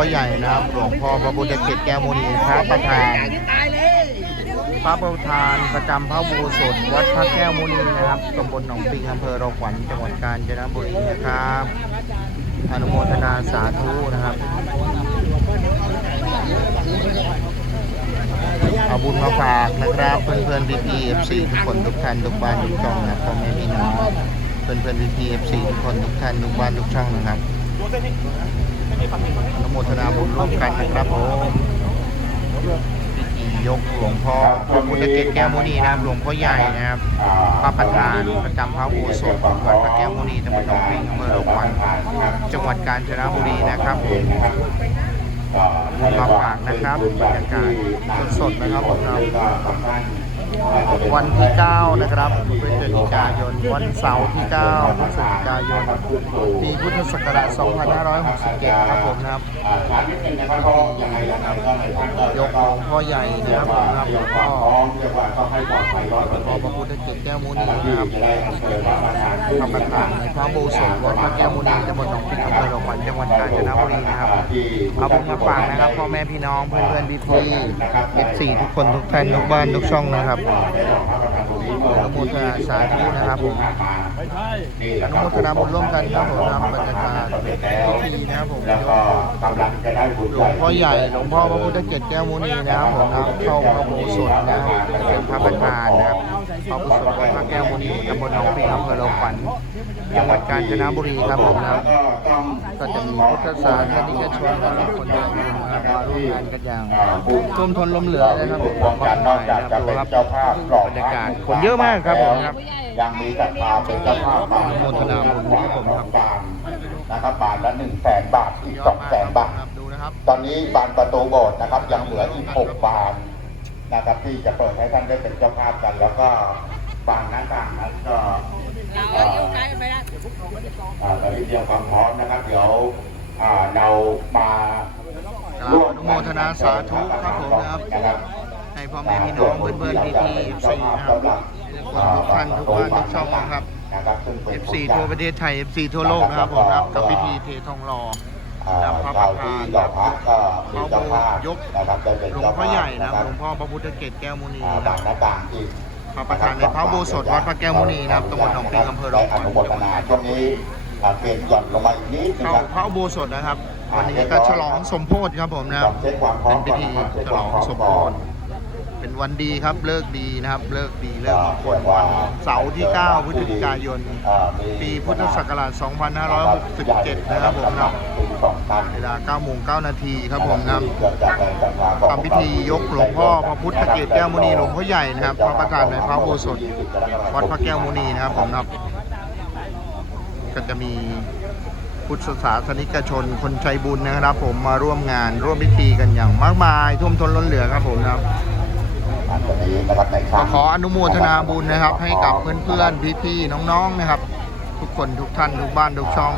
พ่อใหญ่นะครับ หลวงพ่อพระพุทธเกศแก้วมุนีพระประธานพระประธานประจำพระอุโบสถวัดพระแก้วมุนีนะครับตำบลหนองปิงอำเภอเราขวัญจังหวัดกาญจนบุรีนะครับอนุโมทนาสาธุนะครับเอาบุญมาฝากนะครับเพื่อนๆพี่พีเอฟซีทุกคนทุกท่านทุกบ้านทุกช่องนะครับพ่อแม่พี่น้องเพื่อนๆพี่พีเอฟซีทุกคนทุกท่านทุกบ้านทุกช่องนะครับ อนุโมทนาบุญร่วมกันนะครับผมพิธียกหลวงพ่อพระพุทธเกศแก้วมุนีนะครับหลวงพ่อใหญ่นะครับพระประธานประจำพระอุโบสถวัดพระแก้วมุนีตำบลหนองปิงอำเภอเราขวัญจังหวัดกาญจนบุรีนะครับผมบุญมาฝากนะครับบรรยากาศสดๆนะครับผมครับ วันที่ 9 นะครับพฤศจิกายน วันเสาร์ที่ 9 พฤศจิกายน ปีพุทธศักราช 2567 ครับผมนะครับยกหลวงพ่อใหญ่นะครับผมครับหลวงพ่อพระพุทธเกศแก้วมุนีนะครับพระประธานในพระโบสถ์วัดพระแก้วมุนีตำบลหนองปิงอำเภอหนองขวัญจังหวัดกาญจนบุรีนะครับเอาบุญมาฝากนะครับพ่อแม่พี่น้องเพื่อนเพื่อนพี่พี่เอฟซีทุกคนทุกท่านทุกบ้านทุกช่องนะครับอนุโมทนาสาธุนะครับผมอนุโมทนาบุญร่วมกันครับผมทำบรรยากาศพิธีนะครับผมแล้วก็กำลังจะได้บุญหลวงพ่อใหญ่หลวงพ่อพระพุทธเกศแก้วมุนีนะครับผมนะเข้าพระโบสถ์นะครับเป็นพระประธานนะครับพระอุโบสถวัดพระแก้วมุนีตำบลหนองปีอำเภอเราขวัญ จังหวัดกาญจนบุรีครับผมนะครับก็จะมีพุทธศาสนิกชนและคนเดินทางมาร่วมงานกันอย่างท่วมท้นล้มเหลือเลยครับผมวงการนอกจากจะเป็นเจ้าภาพกรอบบรรยากาศคนเยอะมากครับผมครับยังมีศรัทธาเป็นเจ้าภาพบางอนุโมทนาบุญครับผมครับบางนะครับบาทละหนึ่งแสนบาทอีกสองแสนบาทครับดูนะครับตอนนี้บานประตูโบสถ์นะครับ ยังเหลืออีกหกบานนะครับที่จะเปิดให้ท่านได้เป็นเจ้าภาพกัน แล้วก็บานหน้าต่างนั้นก็เราอยู่ไกลไปแล้วอ่าตอนนี้เตรียมความพร้อมนะครับ เดี๋ยวอ่าเรามาครับอนุโมทนาสาธุครับผมนะครับนะครับ ให้พ่อแม่พี่น้องเพื่อนๆพี่ๆ FC นะครับทุกคนทุกท่านทุกบ้านทุกช่องนะครับนะครับซึ่งเป็น FC ทั่วประเทศไทย FC ทั่วโลกนะครับผมครับกับพิธีเททองหล่ออ่าแล้วพระปเราระที่ธานหล่อพระก็มีเขาเจ้าภาพยกนะครับจะเป็นหลวงเจ้าพ่อภาพใหญ่นะคหรับลวงพ่อพระพุทธเกศแก้วมุนีอ่านะคบารับนหน้าต่างอีก พระประธานในพระอุโบสถวัดพระแก้วมุนีนะครับตำบลหนองปิงอำเภอเราขอวัญนุโมทนาช่วงนี้อ่าเปลี่ยนหย่อนลงมาอีกนิดนึงเข้าครับพระอุโบสถนะครับ วันนี้ก็ฉลองสมโพธิครับผมนะคลรัอบงเช็คความพร้อเป็มนพิก่อนธีนะครับเช็คฉคลวาอมงพร้อมสมโพก่อนธิเป็น วันดีครับเลิกดีนะครับ เลิกดีเลิกมงคลวันเสาร์ที่ 9 พฤศจิกายน ปีพุทธศักราช 2567 นะครับผมนะสองท่านเวลา9โมง9นาทีครับผมนะเกิดจากแรงศรัทธาของทำพิธียกหลวงพ่อพระพุทธเกศแก้วมุนีหลวงพ่อใหญ่นะครับพระประธานในพระโบสถวัดพระแก้วมุนีนะครับผมนะครับก็จะมีพุทธศาสนิกชนคนใจบุญนะครับ ผมมาร่วมงานร่วมพิธีกันอย่างมากมาย ท่วมท้นล้นเหลือครับผมครับ ขออนุโมทนาบุญนะครับ ให้กับเพื่อนๆพี่ๆน้องๆนะครับ ทุกคนทุกท่านทุกบ้านทุกช่อง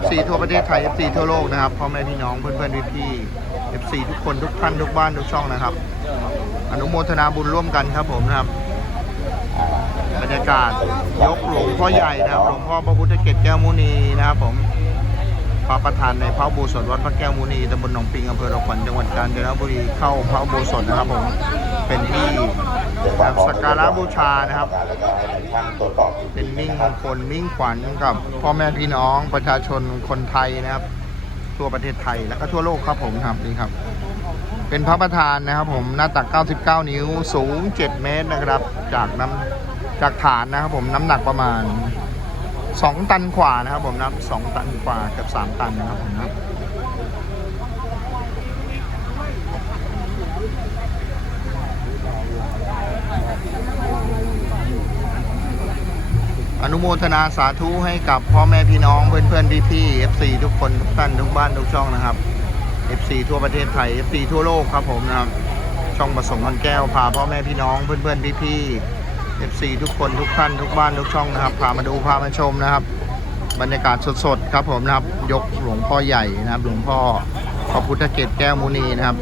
FC ทั่วประเทศไทย FC ทั่วโลกนะครับพ่อแม่พี่น้องเพื่อนๆพี่ๆ FC ทุกคนทุกท่านทุกบ้านทุกช่องนะครับ อนุโมทนาบุญร่วมกันครับผมนะครับบรรยากาศยกหลวงพ่อใหญ่นะครับหลวงพ่อพระพุทธเกศแก้วมุนีนะครับผมพระประธานในพระอุโบสถวัดพระแก้วมุนีตำบลหนองปิงอำเภอราขวัญจังหวัดกาญจนบุรีเข้าพระอุโบสถนะครับผม เป็นที่สักการะบูชานะครับ เป็นมิ่งมงคลมิ่งขวัญกับพ่อแม่พี่น้องประชาชนคนไทยนะครับ ทั่วประเทศไทยแล้วก็ทั่วโลกครับผมครับนี่ครับ เป็นพระประธานนะครับ ผมหน้าตัก 99 นิ้วสูง 7 เมตรนะครับ จากน้ำจากฐานนะครับผมน้ำหนักประมาณ 2 ตันกว่านะครับ ผมนับ2ตันกว่าเกับ3 ตันนะครับผมนะ อนุโมทนาสาธุให้กับพ่อแม่พี่น้องเพื่อนเพื่อนพี่พี่ FC ทุกคนทุกท่านทุกบ้านทุกช่องนะครับ FC ทั่วประเทศไทย FC ทั่วโลกครับผมนะครับ ช่องประสงค์มันแก้วพาพ่อแม่พี่น้องเพื่อนเพื่อนพี่พี่ FC ทุกคนทุกท่านทุกบ้านทุกช่องนะครับพามาดูพามาชมนะครับ บรรยากาศสดๆครับผมนะครับ ยกหลวงพ่อใหญ่นะครับ หลวงพ่อพระพุทธเกศแก้วมุนีนะครับ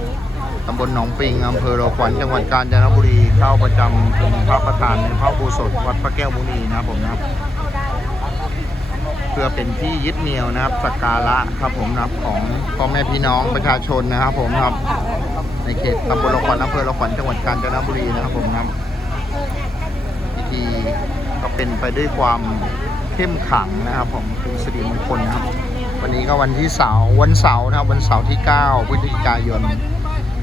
ตำบลหนองปิงอำเภอเราขวัญจังหวัดกาญจนบุรีเข้าประจำเป็นพระประธานในพระอุโบสถวัดพระแก้วมุนีนะครับผมนะครับพื่อเป็นที่ยึดเหนี่ยวนะครับสักการะครับผมนะครับของพ่อแม่พี่น้องประชาชนนะครับผมครับ ในเขตตำบลละครอำเภอละครจังหวัดกาญจนบุรีนะครับผมนะครับพิธีก็เป็นไปด้วยความเข้มขังนะครับผมเป็นสิริมงคลนะครับ วันนี้ก็วันที่เสาร์วันเสาร์นะครับวันเสาร์ที่ 9 พฤศจิกายน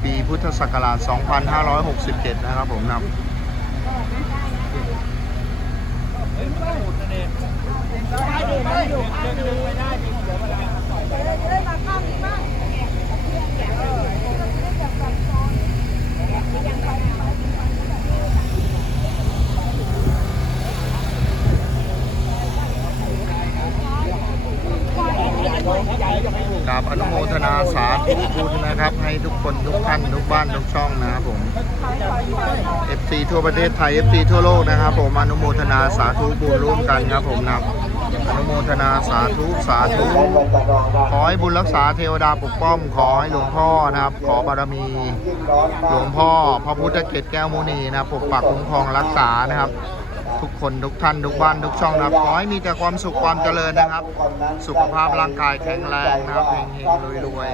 ปีพุทธศักราช 2567 นะครับผมนะครับกับอนุโมทนาสาธุบุญ นะครับ ให้ทุกคนทุกท่านทุกบ้านทุกช่องนะครับผม FC ทั่วประเทศไทย FC ทั่วโลกนะครับ ผมอนุโมทนาสาธุบุญร่วมกันครับผมนะอนุโมทนาสาธุสาธุขอให้บุญรักษาเทวดาปกป้องขอให้หลวงพ่อนะครับ ขอบารมี หลวงพ่อพระพุทธเกศแก้วมุนีนะปกปักคุ้มครองรักษานะครับ ทุกคนทุกท่านทุกบ้านทุกช่องนะครับขอให้มีแต่ความสุขความเจริญนะครับ สุขภาพร่างกายแข็งแรงนะครับเฮงเฮงรวยรวย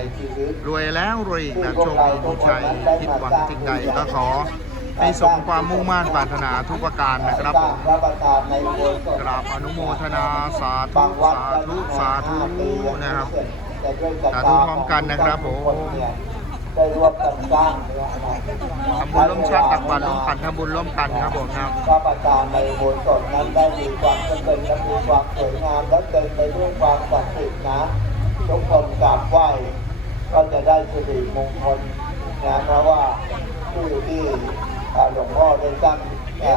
รวยแล้วรวยอีกนะโชคดีมีชัยคิดหวังสิ่งใดก็ขอให้สมความมุ่งมั่นปรารถนาทุกประการนะครับผมรับประทานในกราบอนุโมทนาสาธุสาธุสาธุนะครับสาธุพร้อมกันนะครับผม ได้ร่วมกันสร้างเนี่ยนะทำบุญร่วมชาติตักบาตรร่วมขันทำบุญร่วมกันครับผมนะครับพระประธานในโบสถ์นั้นได้มีความจำเป็นและมีความสวยงามและเต็มไปด้วยความศักดิ์สิทธิ์นะทุกคนกราบไหว้ก็จะได้สิริมงคลนะเพราะว่าผู้ที่อ่าหลวงพ่อได้ตั้งอ่า